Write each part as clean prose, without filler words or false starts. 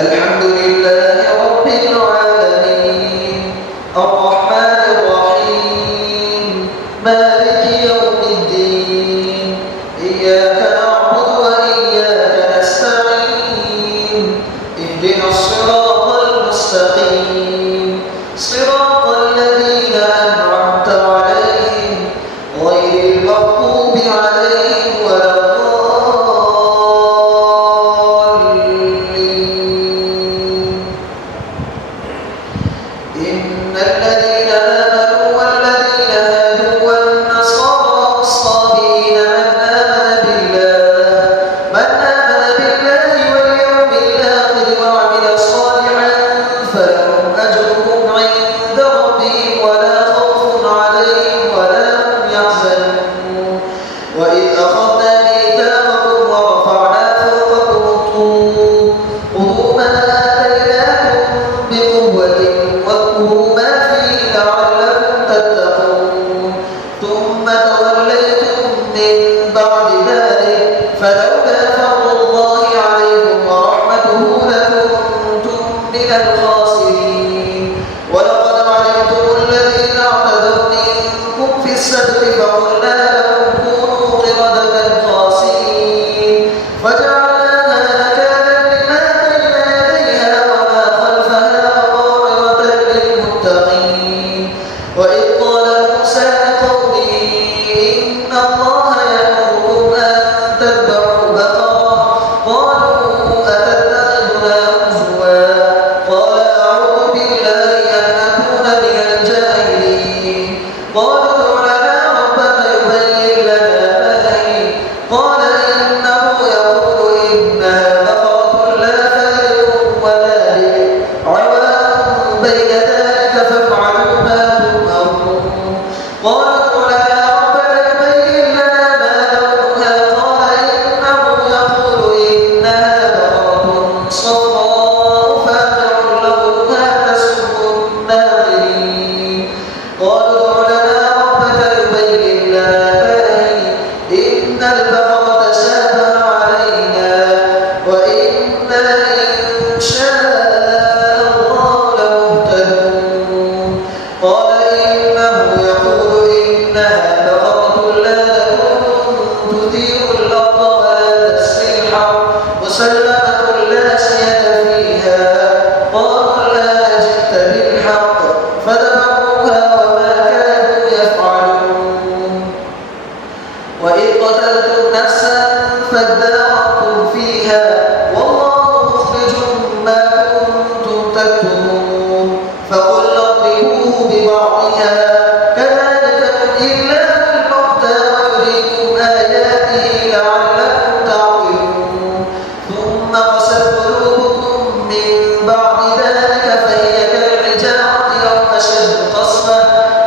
الحمد لله رب العالمين الرحمن الرحيم مالك يوم الدين إياك نعبد وإياك نستعين اهدنا الصراط المستقيم صراط الذين أنعمت عليهم غير المغضوب عليهم ولا إن الذين آمنوا والذين هادوا والنصارى والصابئين من آمن بالله واليوم الآخر وعمل صالحا فلهم أجرهم عند ربهم ولا خوف عليهم ولا هم يحزنون وإذ أخذنا ميثاقكم ورفعنا فوقكم الطور خذوا ما آتيناكم بقوة واذكروا ما فيه لعلكم تتقون ثم توليتم من بعد ذلك فلولا فضل الله عليكم ورحمته لكنتم من الخاسرين ولقد علمتم الذين اعتدوا منكم في السبت فقلنا لهم كونوا قردة خاسئين فجعلناها نكالا لما بين يديها وما خلفها وموعظة للمتقين وإذ قال موسى لقومه إن الله يأمركم أن تذبحوا بقرة قالوا أتتخذنا هزوا قال أعوذ بالله أن أكون من الجاهلين قالوا ادع لنا ربك يبين لنا ما هي قال إنه يقول إنها بقرة لا فارغ ولا بكر عوان بين ذلك فافعلوا ما تؤمرون قالوا ادع لنا ربك يبين لنا ما لونها قال إنه يقول إنها بقرة صفراء فاقع لونها تسر الناظرين قالوا ادع لنا ربك يبين لنا ما هي إن البقرة تشابه علينا وإنا إن شاء الله لمهتدون قال إنه يقول إنها بقرة لا ذكر تثير الأرض ولا تسقي الحرث مسلمة لا شية فيها قالوا لا جئت بالحق فذبحوها وما كانوا يفعلون وإذ قتلتم نفسا فادارأتم فيها والله مخرج ما كنتم تكتمون فقلنا اضربوه ببعضها كذلك نحيي الله الموتى ويريكم آياته لعلكم تعقلون ثم قست قلوبكم من بعد ذلك فهي كالحجارة أو أشد قسوة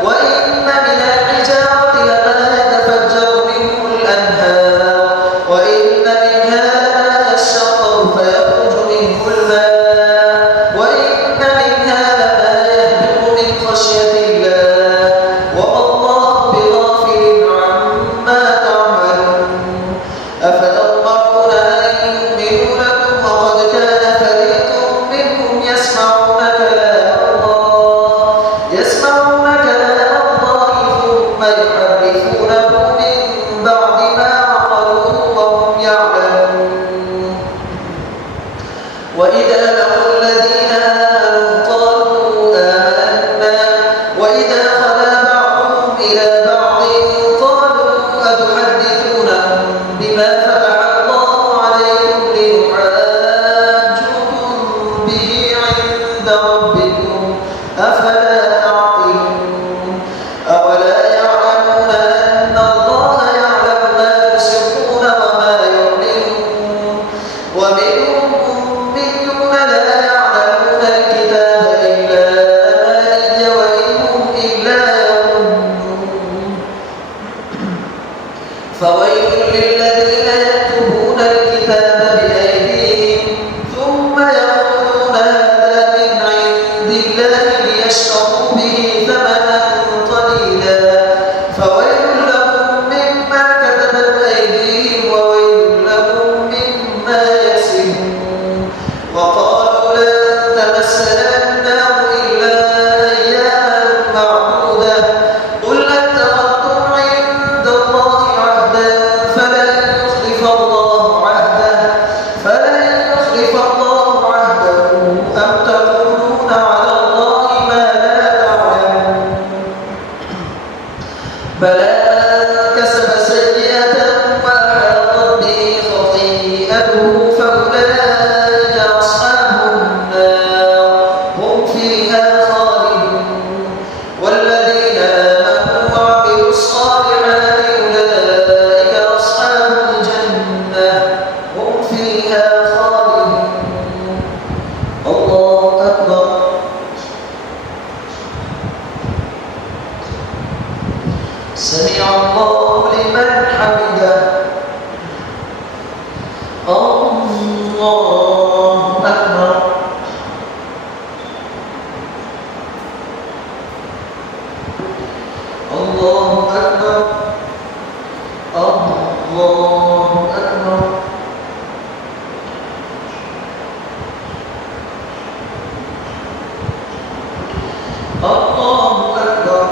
وإن من الحجارة لما يتفجر منه الأنهار وإن منها لما يشقق فيخرج منه الماء وإن منها لما يهبط من خشية الله وما الله بغافل عما تعملون أفتطمعون أن يؤمنوا لكم وقد كان فريق منهم يسمعون كلام الله ثم يحرفونه من بعد ما عقلوه وهم يعلمون وإذا لقوا الذين آمنوا قالوا آمنا وإذا خلا بعضهم إلى بعض قالوا أتحدثونهم بما فتح الله عليكم ليحاجوكم به عند ربكم أفلا تعقلون أولا يعلمون أن الله يعلم ما يسرون وما يعلنون ومنهم أميون لا يعلمون الله لمن حمده الله أكبر الله أكبر الله أكبر الله أكبر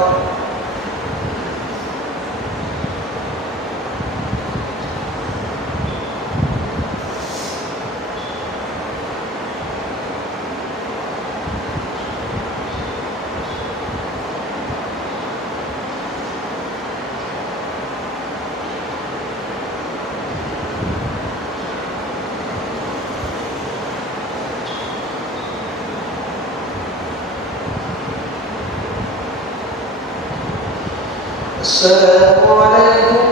السلام عليكم